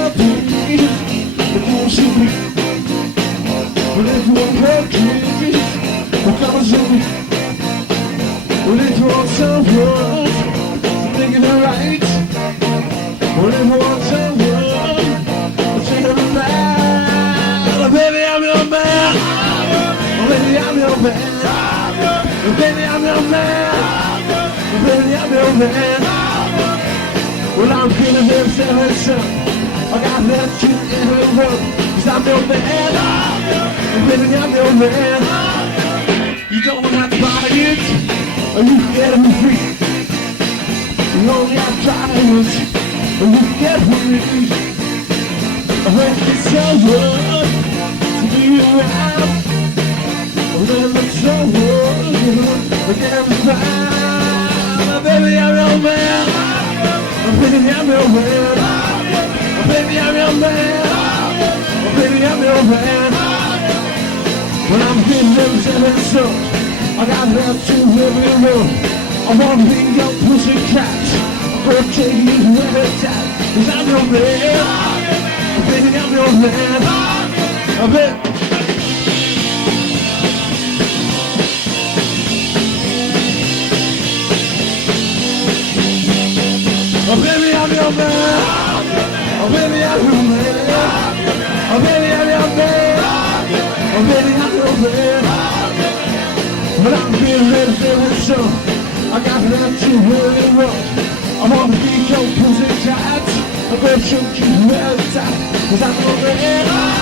melody, the bullshit me. Well, if you want cookies, well, come and see me. Well, if you want some work, thinking it right. Well, if you want some work, take it right. Oh, baby, I'm your man. Oh, baby, I'm your man. Oh, baby, I'm your man. Oh, baby, I'm your man. Well, I'm feeling this every son. I got that shit in the road. 'Cause I'm your man. Oh, baby, I'm your man. You don't have to buy it, or you can get it free. You only have to try it, or you can get it free. When it's so good to be around, when it's so good, again I'm fine. Baby, I'm your man. Baby, I'm your man. Baby, I'm your man. Baby, I'm your man. When I'm feeling every so, I got that to every room. I wanna be your pussycat. I'm gonna take you every time. 'Cause I'm your man. Baby, I'm your man. Baby. Oh baby, I'm your man. Oh baby, I'm your man. Oh baby, I'm your man. Oh baby, I'm your man. When I'm feeling every so, I got that to really rock. I wanna be your pussycat. I'm gonna choke you every time. 'Cause I'm your man.